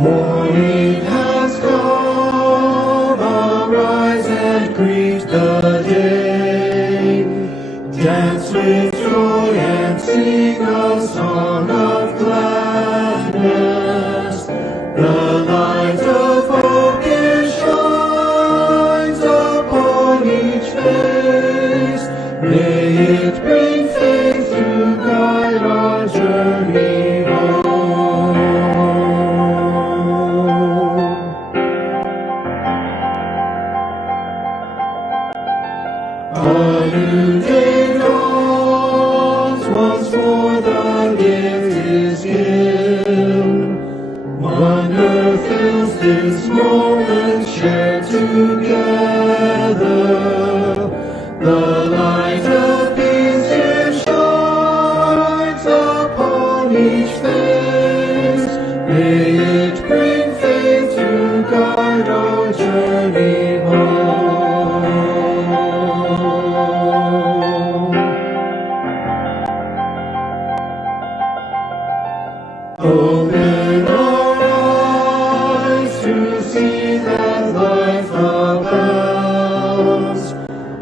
Morning has come, arise and greet the day. Dance with joy and sing a song of gladness. The light of hope it shines upon each face. May it bring faith to guide our journey home. A new day dawns, once more the gift is given. Wonder fills this moment shared together. The light of peace here shines upon each face. May it bring faith to guide our journey home. Open our eyes to see that life abounds.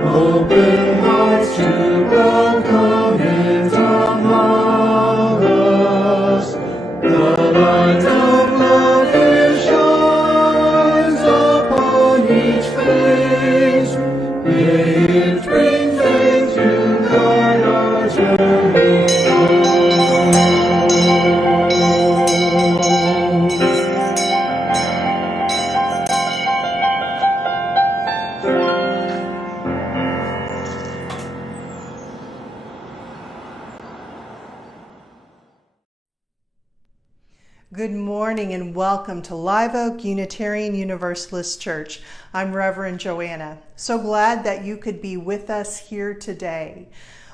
Open hearts to welcome it among us. The light of love here shines upon each face. May it bring faith to guide our journey home. Good morning and welcome to Live Oak Unitarian Universalist Church. I'm Reverend Joanna. So glad that you could be with us here today.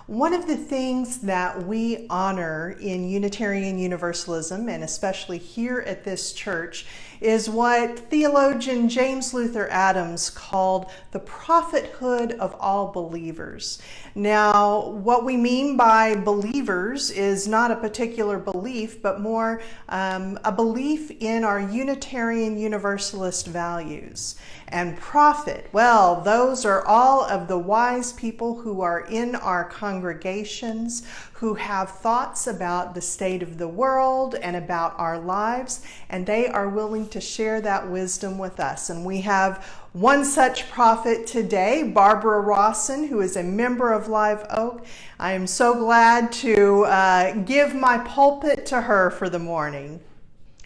One of the things that we honor in Unitarian Universalism, and especially here at this church, is what theologian James Luther Adams called the prophethood of all believers. Now, what we mean by believers is not a particular belief, but more a belief in our Unitarian Universalist values. And prophet, well, those are all of the wise people who are in our congregations, who have thoughts about the state of the world and about our lives, and they are willing to share that wisdom with us. And we have one such prophet today, Barbara Rawson, who is a member of Live Oak. I am so glad to give my pulpit to her for the morning.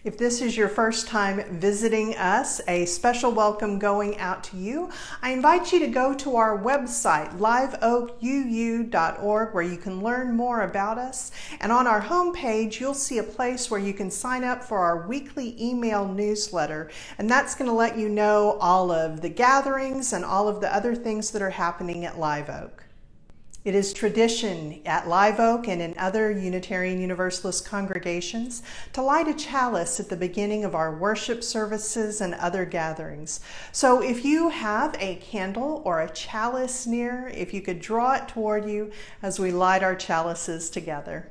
If this is your first time visiting us, a special welcome going out to you. I invite you to go to our website, liveoakuu.org, where you can learn more about us. And on our homepage, you'll see a place where you can sign up for our weekly email newsletter. And that's going to let you know all of the gatherings and all of the other things that are happening at Live Oak. It is tradition at Live Oak and in other Unitarian Universalist congregations to light a chalice at the beginning of our worship services and other gatherings. So if you have a candle or a chalice near, if you could draw it toward you as we light our chalices together.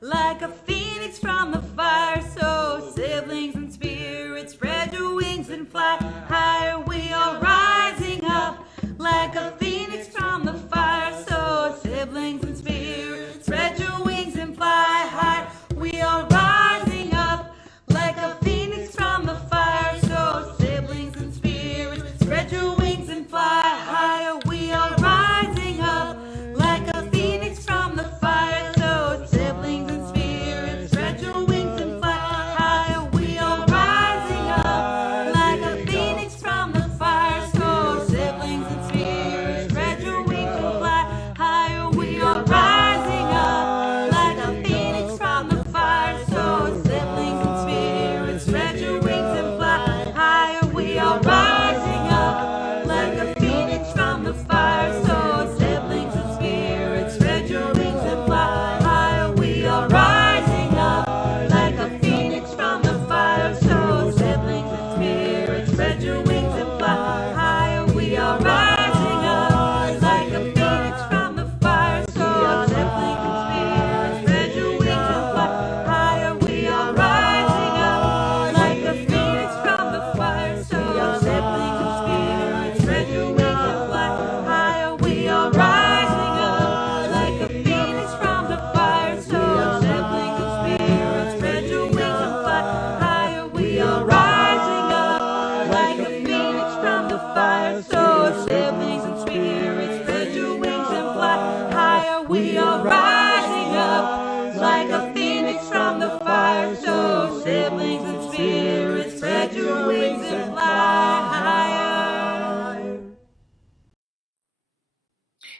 like a phoenix from the fire. So siblings and spirits, spread your wings and fly higher. We are rising up like a phoenix from the fire. So siblings and spirits, spread your wings and fly high. We are rising up like a phoenix from the fire. So siblings and spirits, spread your wings and fly higher. We are rising up like a phoenix from the fire. So siblings and spirits, spread your wings and fly higher. We are rising up like a phoenix from the fire. So siblings and spirits, spread your wings and fly higher. We are rising up like a phoenix from the fire. So siblings and spirits, spread your wings and fly higher. We are rising up like a phoenix from the fire. So siblings and spirits, spread your wings and fly higher. We are rising up like a phoenix from the fire. So siblings and spirits, spread your wings and fly higher. We are rising up like a phoenix from the fire. So siblings and spirits, spread your wings and fly higher. We are rising up like a phoenix from the fire. So siblings and spirits, spread your wings and fly higher. We are rising up like a phoenix from the fire. So siblings and spirits, spread your wings and fly higher. We are rising up like a phoenix from the fire. So siblings and spirits, spread your wings and fly higher. We are rising up like a phoenix from the fire. So siblings and spirits, spread your wings and fly higher.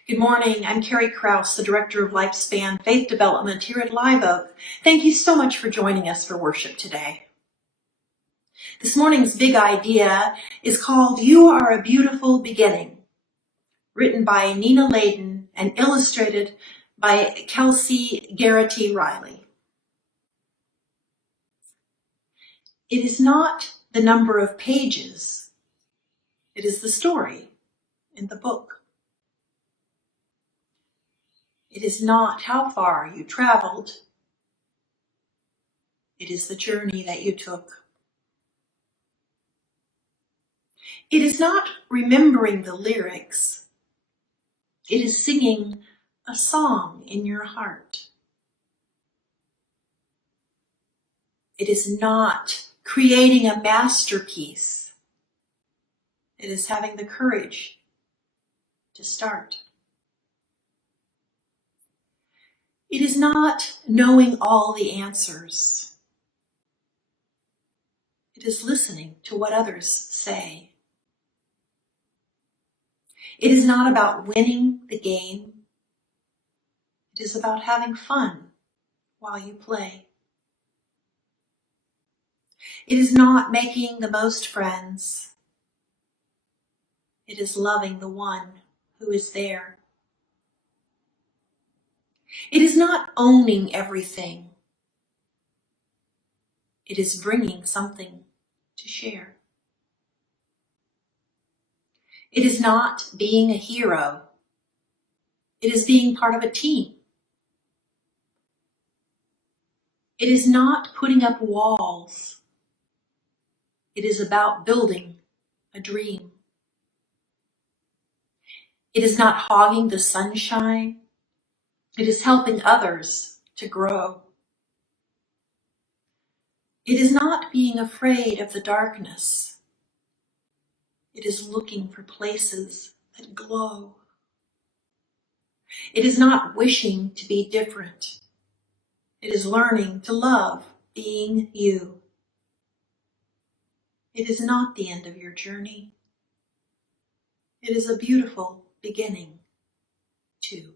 Good morning. I'm Carrie Krause, the Director of Lifespan Faith Development here at Live Oak. Thank you so much for joining us for worship today. This morning's big idea is called You Are a Beautiful Beginning, written by Nina Layden and illustrated by Kelsey Garrity Riley. It is not the number of pages, it is the story in the book. It is not how far you traveled, it is the journey that you took. It is not remembering the lyrics, it is singing a song in your heart. It is not creating a masterpiece, it is having the courage to start. It is not knowing all the answers, it is listening to what others say. It is not about winning the game, it is about having fun while you play. It is not making the most friends, it is loving the one who is there. It is not owning everything, it is bringing something to share. It is not being a hero, it is being part of a team. It is not putting up walls, it is about building a dream. It is not hogging the sunshine, it is helping others to grow. It is not being afraid of the darkness, it is looking for places that glow. It is not wishing to be different, it is learning to love being you. It is not the end of your journey, it is a beautiful beginning too.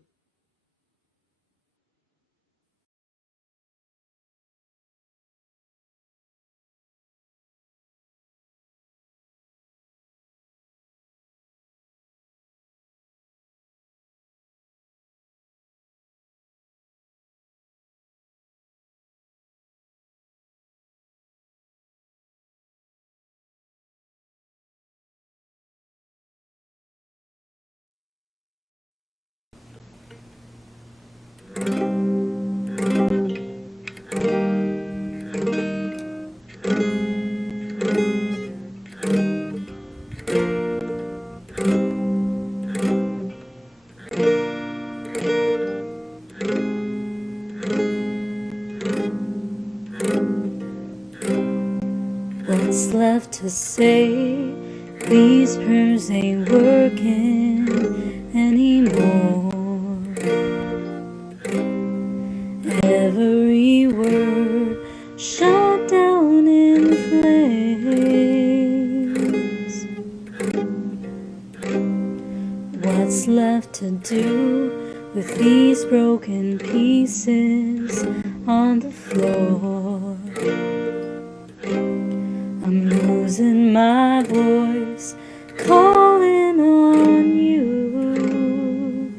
What's left to say? These perms ain't working anymore. Every word shot down in flames. What's left to do with these broken pieces on the floor? I'm losing my voice, calling on you,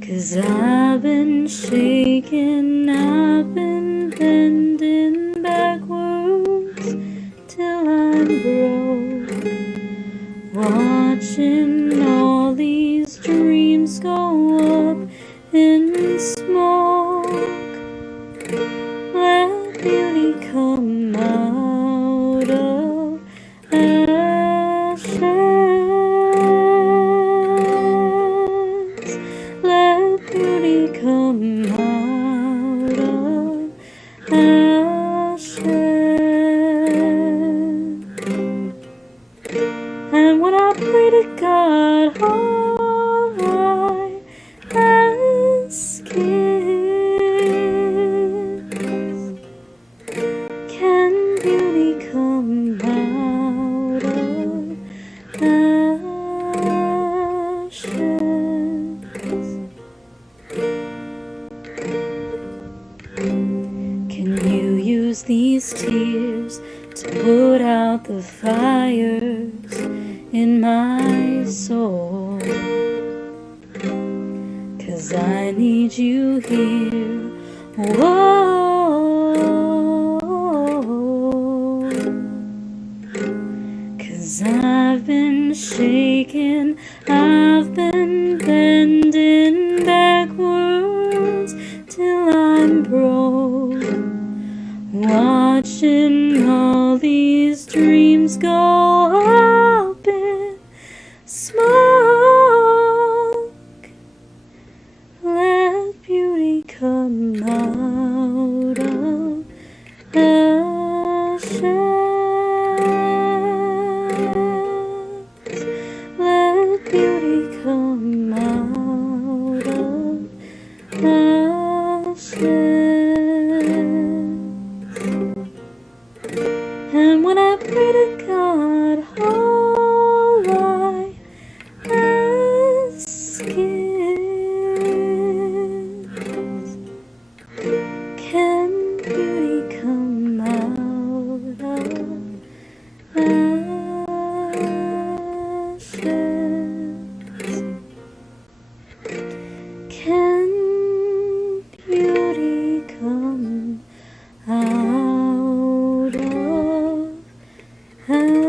'cause I've been shaking, I've been bending backwards till I'm broke, watching all these dreams go up in smoke. Let beauty come out of ashes. Let beauty come out of ashes. And when I pray to God, all I ask is, can beauty come out of ashes? Can you use these tears to put out the fires in my soul? 'Cause I need you here. Whoa. 'Cause I've been shaking, I've been bending backwards till I'm broke, watching all these dreams go up in smoke. Let beauty come out of ashes. Let beauty come out of ashes. And when I pray to God, all I ask is, can beauty come out of ashes? Can beauty come out of ashes?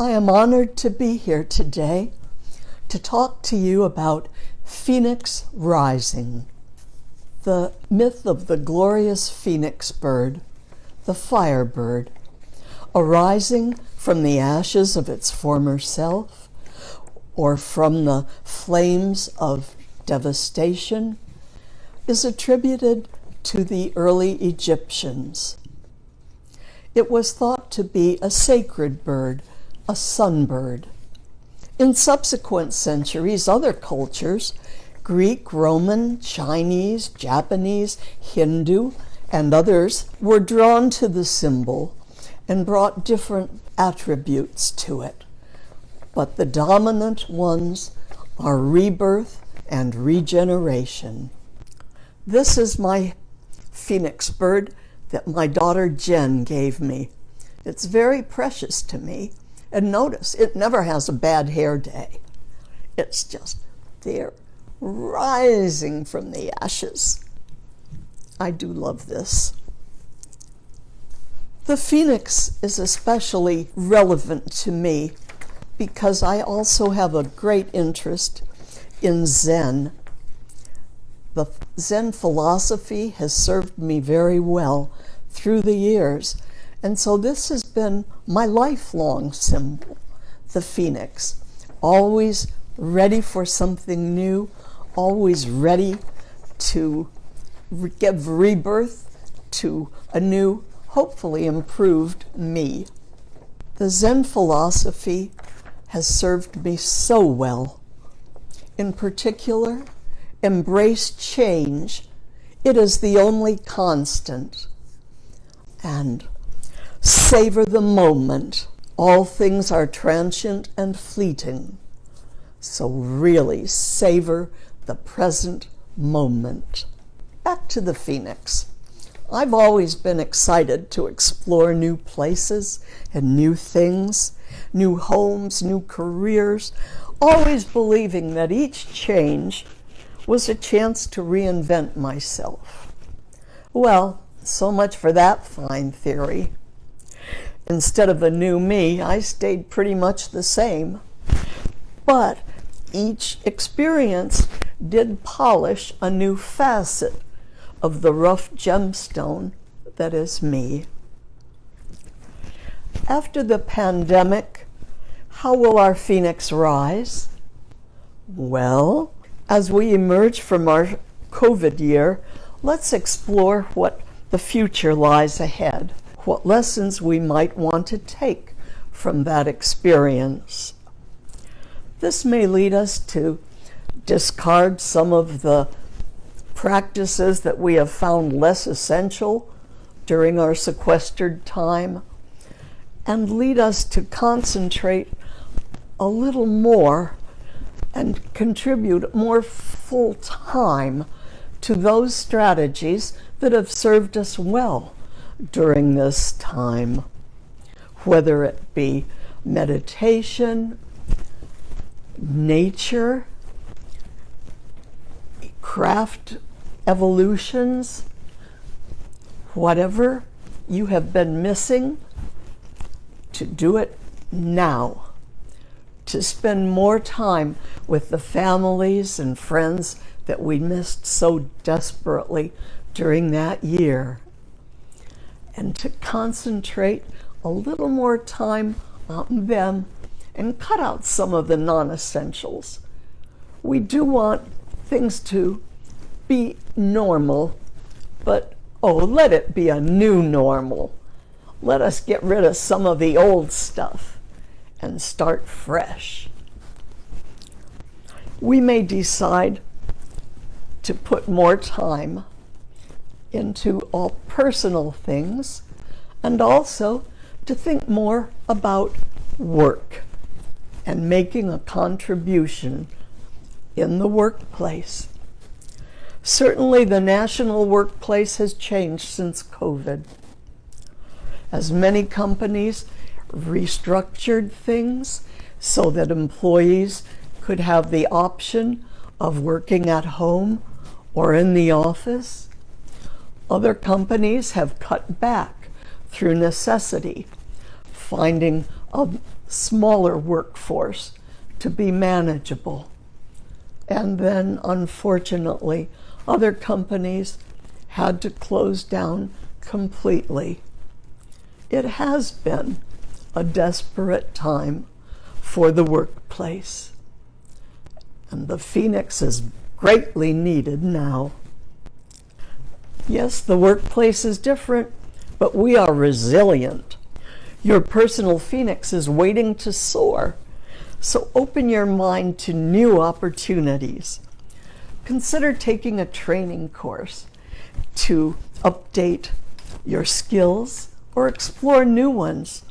I am honored to be here today to talk to you about Phoenix Rising, the myth of the glorious phoenix bird, the Firebird, arising from the ashes of its former self or from the flames of devastation, is attributed to the early Egyptians. It was thought to be a sacred bird, a sunbird. In subsequent centuries, other cultures, Greek, Roman, Chinese, Japanese, Hindu, and others, were drawn to the symbol and brought different attributes to it. But the dominant ones are rebirth and regeneration. This is my phoenix bird that my daughter Jen gave me. It's very precious to me. And notice, it never has a bad hair day. It's just there, rising from the ashes. I do love this. The phoenix is especially relevant to me because I also have a great interest in Zen. The Zen philosophy has served me very well through the years, and so this has been my lifelong symbol, the phoenix. Always ready for something new, always ready to give rebirth to a new, hopefully improved me. The Zen philosophy has served me so well. In particular, embrace change. It is the only constant. And savor the moment. All things are transient and fleeting. So really savor the present moment. Back to the phoenix. I've always been excited to explore new places and new things, new homes, new careers, always believing that each change was a chance to reinvent myself. Well, so much for that fine theory. Instead of a new me, I stayed pretty much the same. But each experience did polish a new facet of the rough gemstone that is me. After the pandemic, how will our phoenix rise? Well, as we emerge from our COVID year, let's explore what the future lies ahead, what lessons we might want to take from that experience. This may lead us to discard some of the practices that we have found less essential during our sequestered time, and lead us to concentrate a little more and contribute more full time to those strategies that have served us well during this time, whether it be meditation, nature, craft evolutions, whatever you have been missing, to do it now, to spend more time with the families and friends that we missed so desperately during that year, and to concentrate a little more time on them and cut out some of the non-essentials. We do want things to be normal, but let it be a new normal. Let us get rid of some of the old stuff and start fresh. We may decide to put more time into all personal things and also to think more about work and making a contribution in the workplace. Certainly the national workplace has changed since COVID, as many companies restructured things so that employees could have the option of working at home or in the office. Other companies have cut back through necessity, finding a smaller workforce to be manageable. And then, unfortunately, other companies had to close down completely. It has been a desperate time for the workplace, and the phoenix is greatly needed now. Yes, the workplace is different, but we are resilient. Your personal phoenix is waiting to soar. So open your mind to new opportunities. Consider taking a training course to update your skills or explore new ones.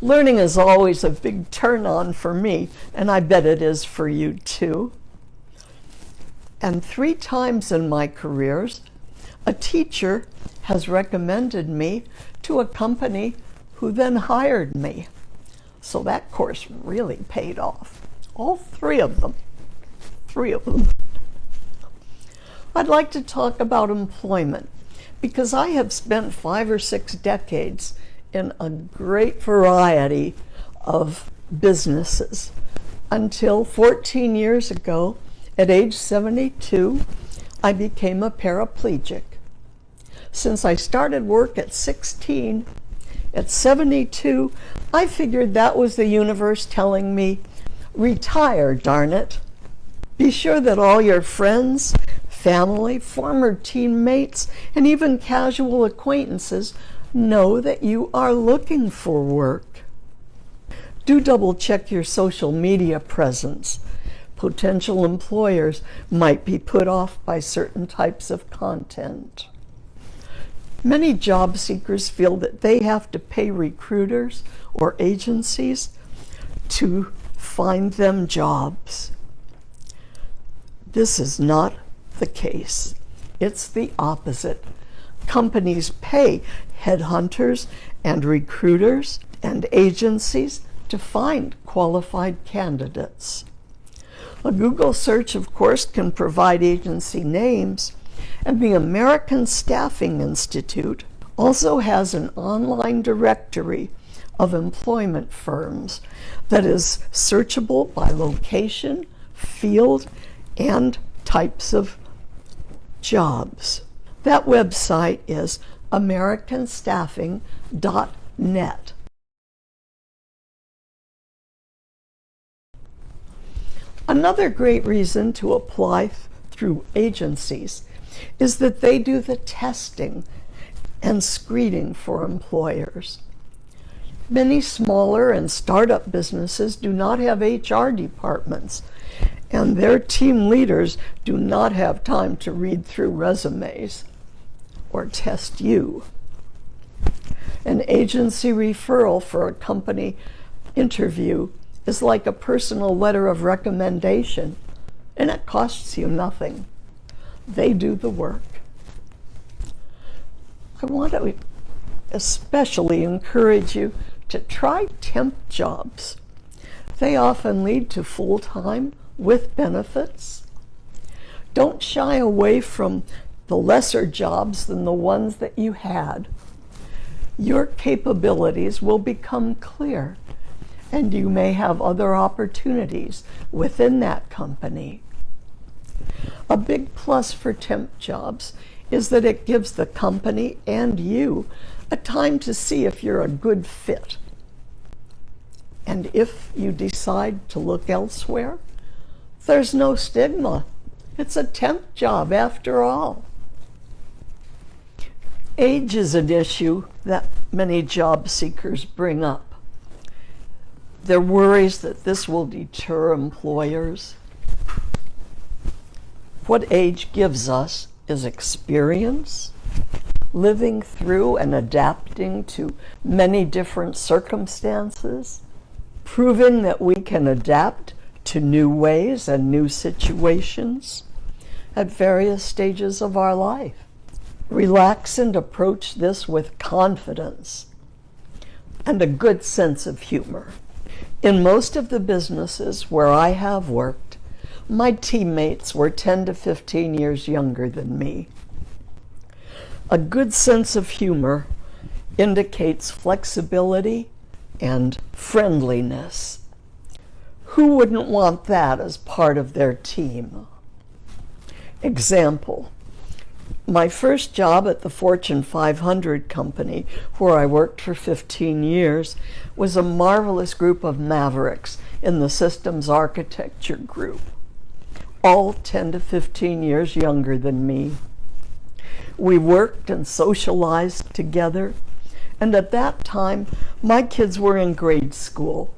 Learning is always a big turn on for me, and I bet it is for you too. And 3 times in my careers, a teacher has recommended me to a company who then hired me. So that course really paid off. All 3 of them. 3 of them. I'd like to talk about employment because I have spent 5 or 6 decades in a great variety of businesses until 14 years ago, at age 72, I became a paraplegic. Since I started work at 16, at 72, I figured that was the universe telling me, retire, darn it. Be sure that all your friends, family, former teammates, and even casual acquaintances know that you are looking for work. Do double check your social media presence. Potential employers might be put off by certain types of content. Many job seekers feel that they have to pay recruiters or agencies to find them jobs. This is not the case. It's the opposite. Companies pay headhunters and recruiters and agencies to find qualified candidates. A Google search, of course, can provide agency names, and the American Staffing Institute also has an online directory of employment firms that is searchable by location, field, and types of jobs. That website is americanstaffing.net. Another great reason to apply through agencies is that they do the testing and screening for employers. Many smaller and startup businesses do not have HR departments, and their team leaders do not have time to read through resumes or test you. An agency referral for a company interview is like a personal letter of recommendation, and it costs you nothing. They do the work. I want to especially encourage you to try temp jobs. They often lead to full-time with benefits. Don't shy away from the lesser jobs than the ones that you had. Your capabilities will become clear, and you may have other opportunities within that company. A big plus for temp jobs is that it gives the company and you a time to see if you're a good fit. And if you decide to look elsewhere, there's no stigma. It's a temp job after all. Age is an issue that many job seekers bring up. There are worries that this will deter employers. What age gives us is experience, living through and adapting to many different circumstances, proving that we can adapt to new ways and new situations at various stages of our life. Relax and approach this with confidence and a good sense of humor. In most of the businesses where I have worked, my teammates were 10 to 15 years younger than me. A good sense of humor indicates flexibility and friendliness. Who wouldn't want that as part of their team? Example, my first job at the Fortune 500 company, where I worked for 15 years, was a marvelous group of mavericks in the systems architecture group, all 10 to 15 years younger than me. We worked and socialized together, and at that time, my kids were in grade school,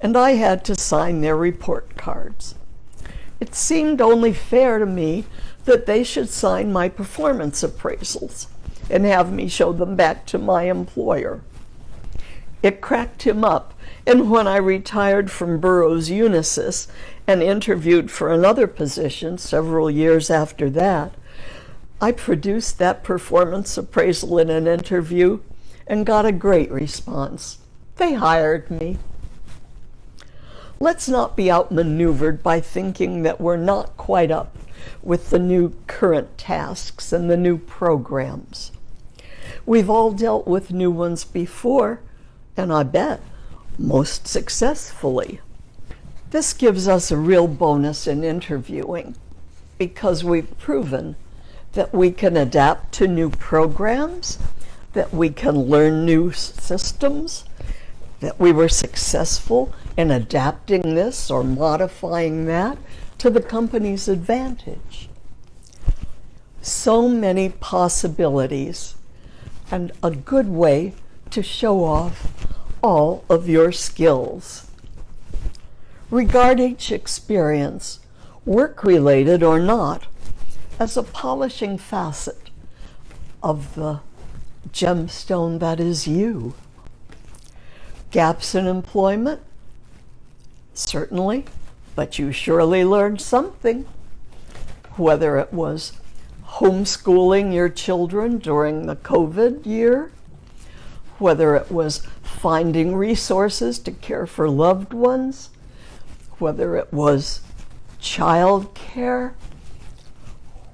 and I had to sign their report cards. It seemed only fair to me that they should sign my performance appraisals and have me show them back to my employer. It cracked him up, and when I retired from Burroughs Unisys and interviewed for another position several years after that, I produced that performance appraisal in an interview and got a great response. They hired me. Let's not be outmaneuvered by thinking that we're not quite up with the new current tasks and the new programs. We've all dealt with new ones before, and I bet most successfully. This gives us a real bonus in interviewing because we've proven that we can adapt to new programs, that we can learn new systems, that we were successful in adapting this or modifying that to the company's advantage. So many possibilities, and a good way to show off all of your skills. Regard each experience, work-related or not, as a polishing facet of the gemstone that is you. Gaps in employment? Certainly, but you surely learned something. Whether it was homeschooling your children during the COVID year, whether it was finding resources to care for loved ones, whether it was child care,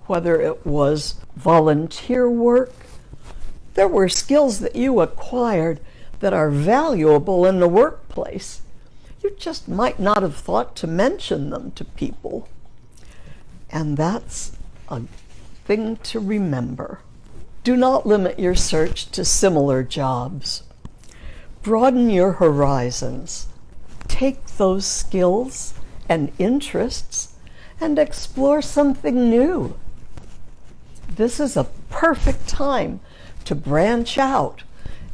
whether it was volunteer work, there were skills that you acquired that are valuable in the workplace. You just might not have thought to mention them to people. And that's a thing to remember. Do not limit your search to similar jobs. Broaden your horizons. Take those skills and interests and explore something new. This is a perfect time to branch out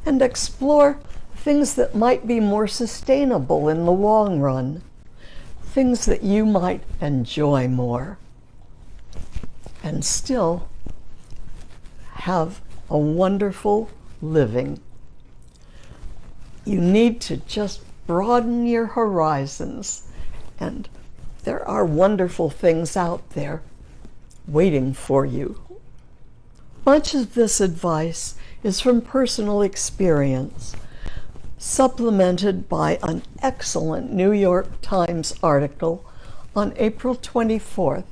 and explore things that might be more sustainable in the long run, things that you might enjoy more, and still have a wonderful living. You need to just broaden your horizons, and there are wonderful things out there waiting for you. Much of this advice is from personal experience, supplemented by an excellent New York Times article on April 24th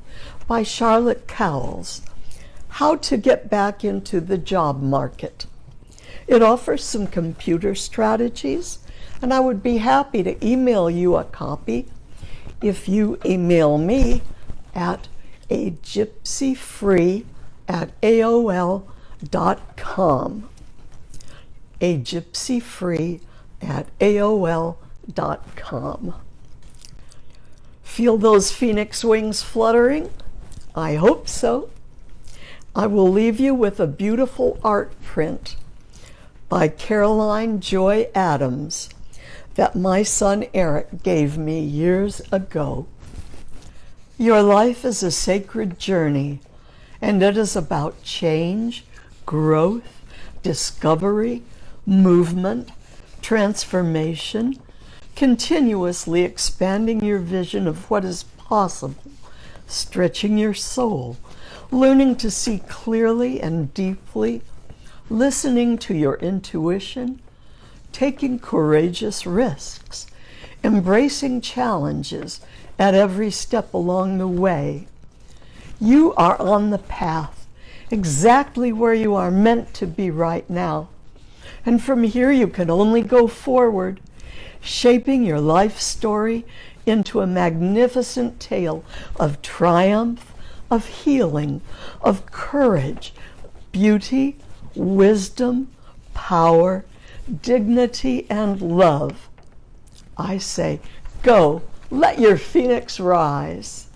by Charlotte Cowles, How to Get Back into the Job Market. It offers some computer strategies, and I would be happy to email you a copy if you email me at agypsyfree@aol.com. agypsyfree@aol.com. Feel those phoenix wings fluttering? I hope so. I will leave you with a beautiful art print by Caroline Joy Adams that my son Eric gave me years ago. Your life is a sacred journey, and it is about change, growth, discovery, movement, transformation, continuously expanding your vision of what is possible, stretching your soul, learning to see clearly and deeply, listening to your intuition, taking courageous risks, embracing challenges at every step along the way. You are on the path, exactly where you are meant to be right now. And from here you can only go forward, shaping your life story into a magnificent tale of triumph, of healing, of courage, beauty, wisdom, power, dignity, and love. I say, go, let your phoenix rise.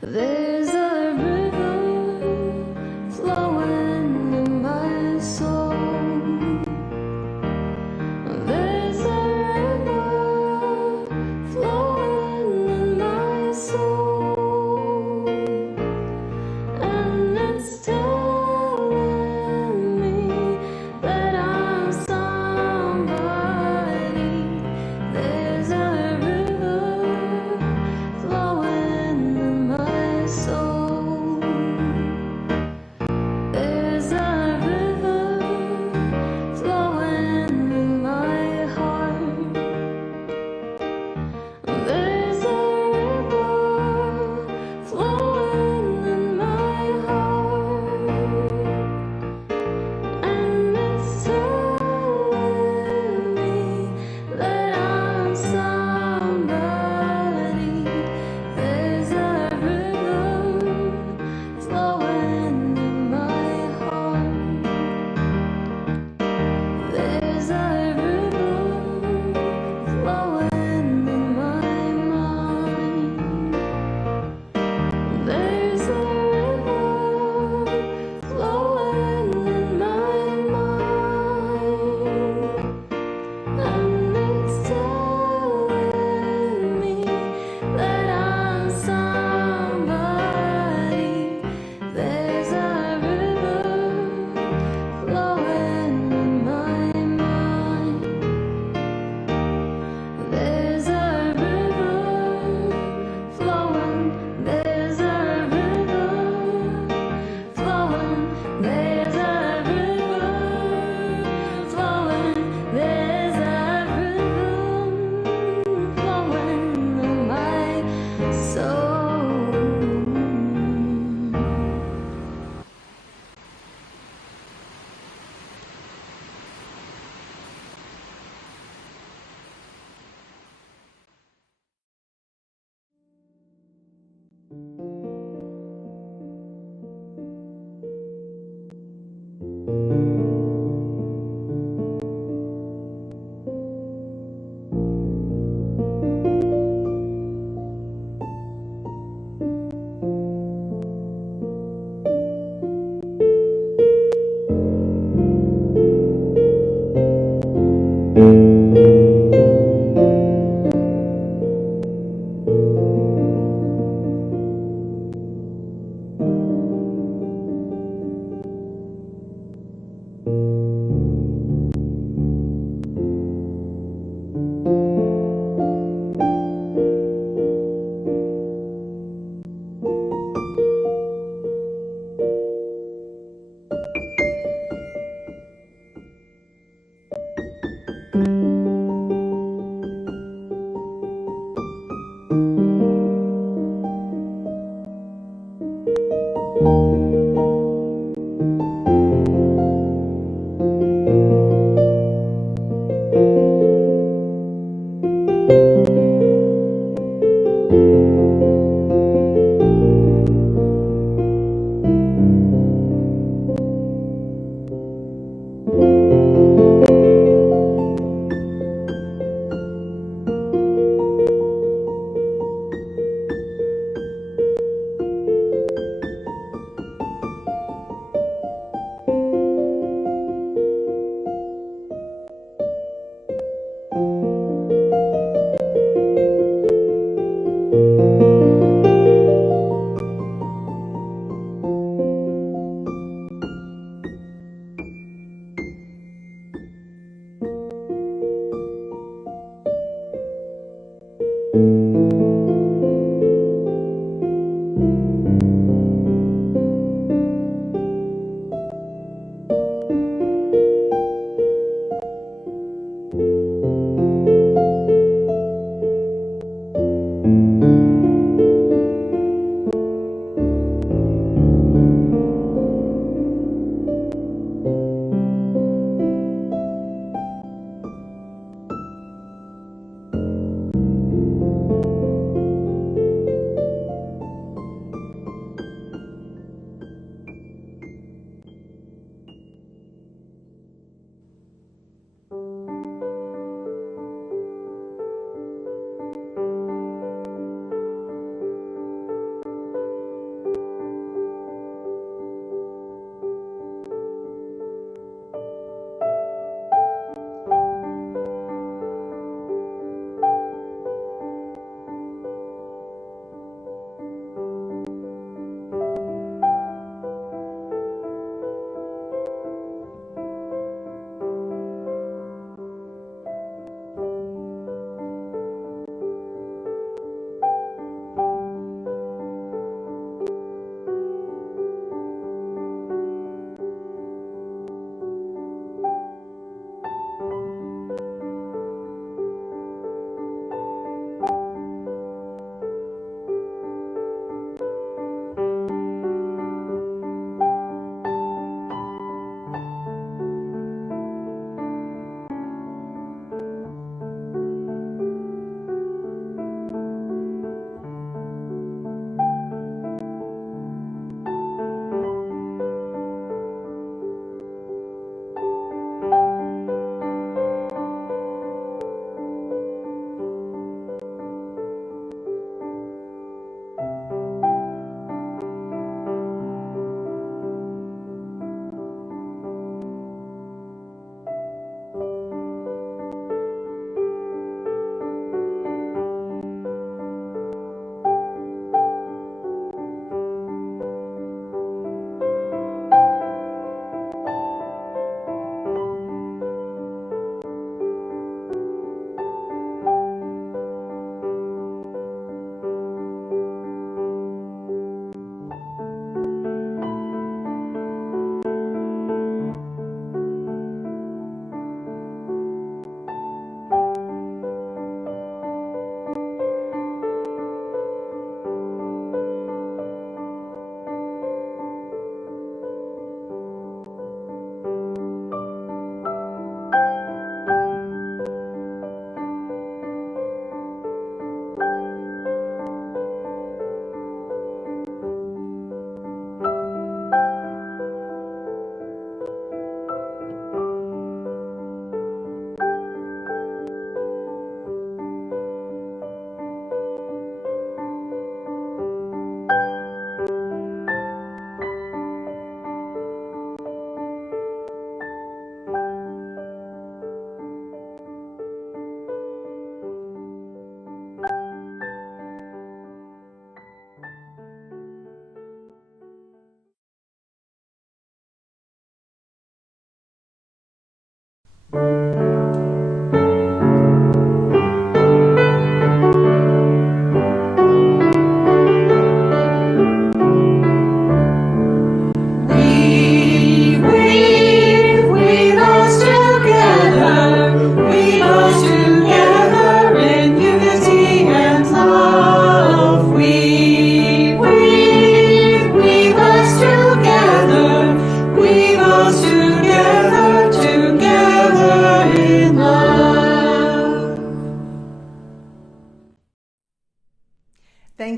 There's a river flowing in my soul. There's a river flowing in my soul, and it's telling me that I'm somebody. There's a river flowing in my soul.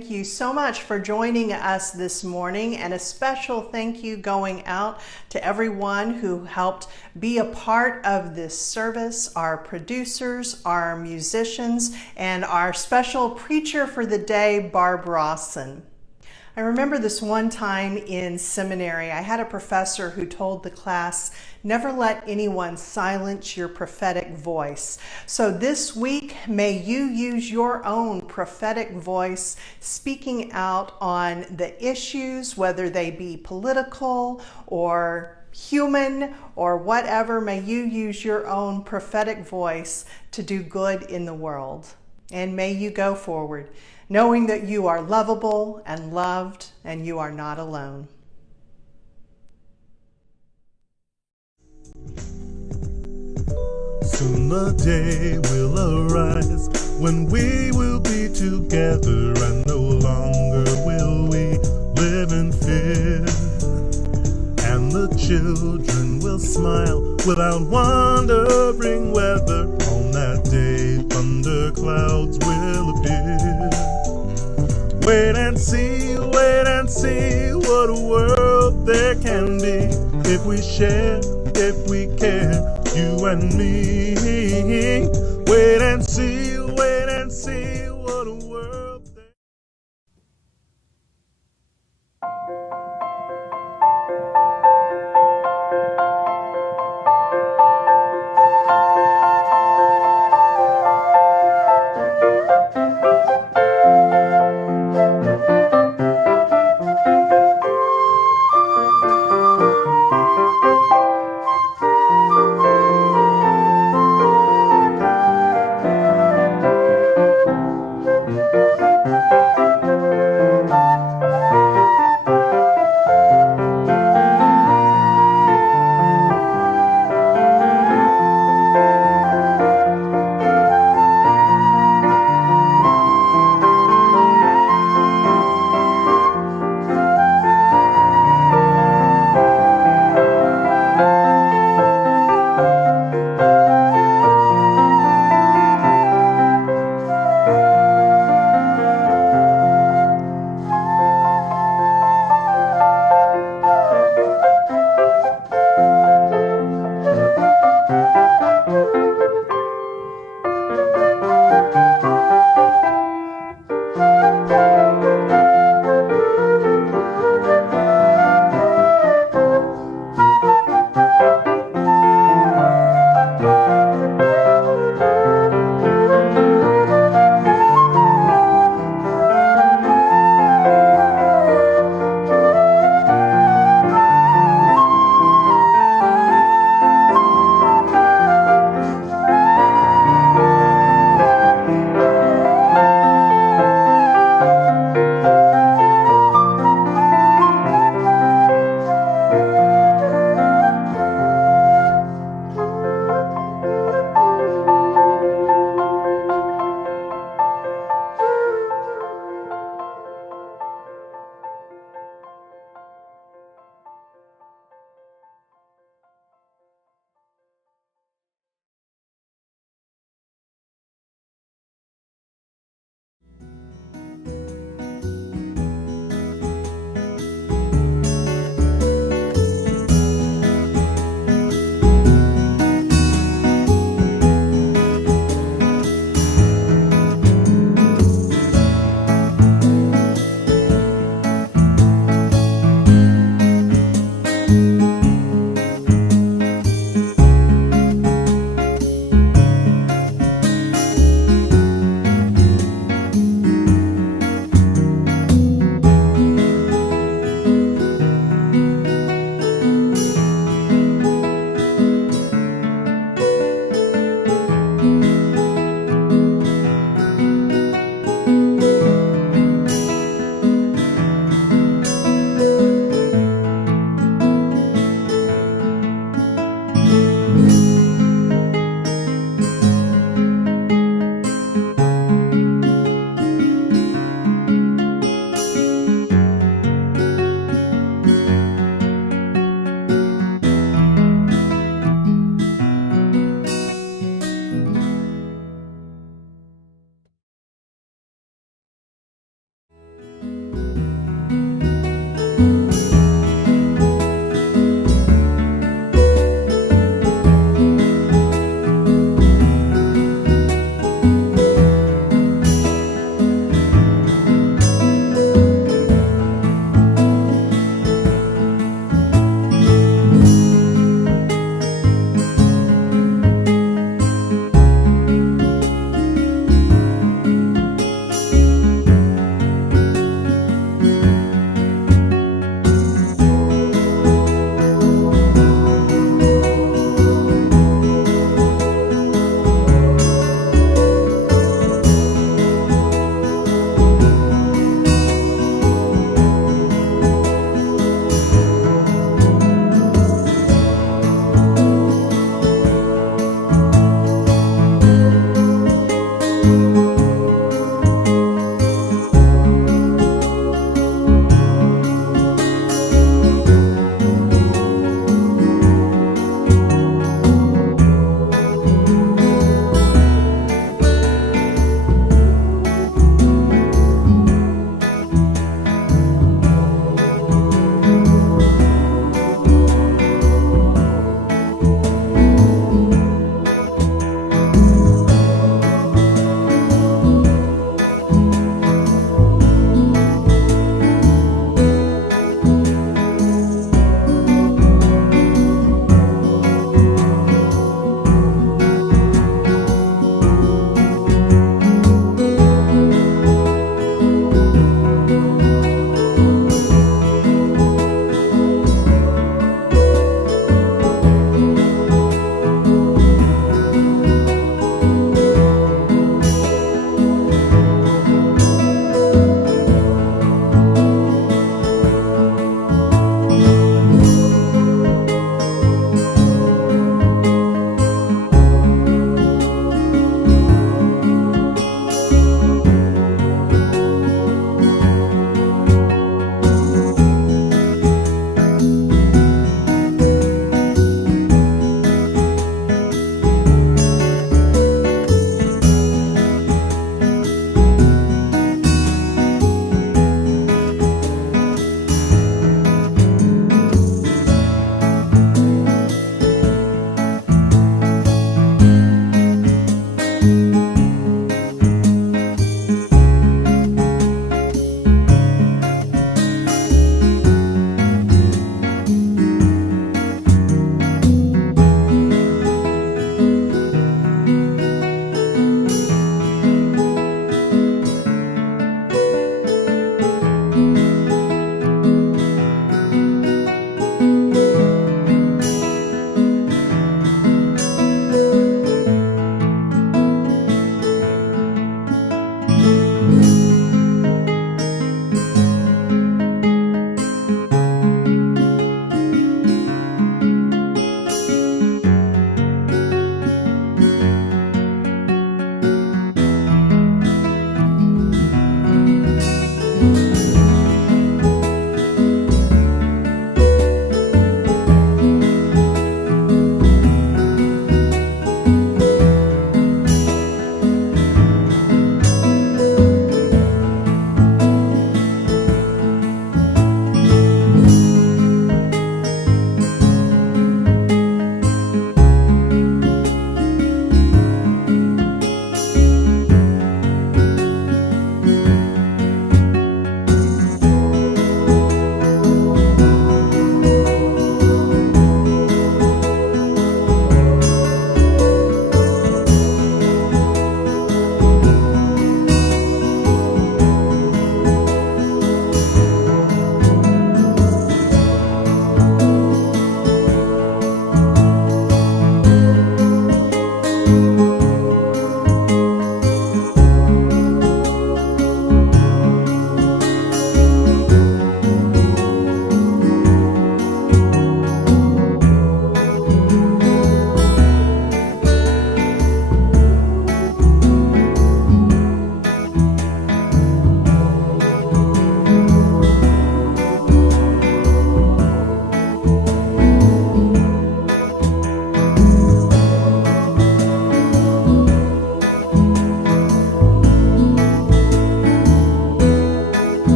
thank you so much for joining us this morning, and a special thank you going out to everyone who helped be a part of this service, our producers, our musicians, and our special preacher for the day, Barb Rawson. I remember this one time in seminary, I had a professor who told the class, never let anyone silence your prophetic voice. So this week, may you use your own prophetic voice, speaking out on the issues, whether they be political or human or whatever. May you use your own prophetic voice to do good in the world. And may you go forward, knowing that you are lovable and loved, and you are not alone. Soon the day will arise when we will be together, and no longer will we live in fear. And the children will smile without wondering whether on that day thunder clouds will appear. Wait and see what a world there can be if we share, if we care, you and me. Wait and see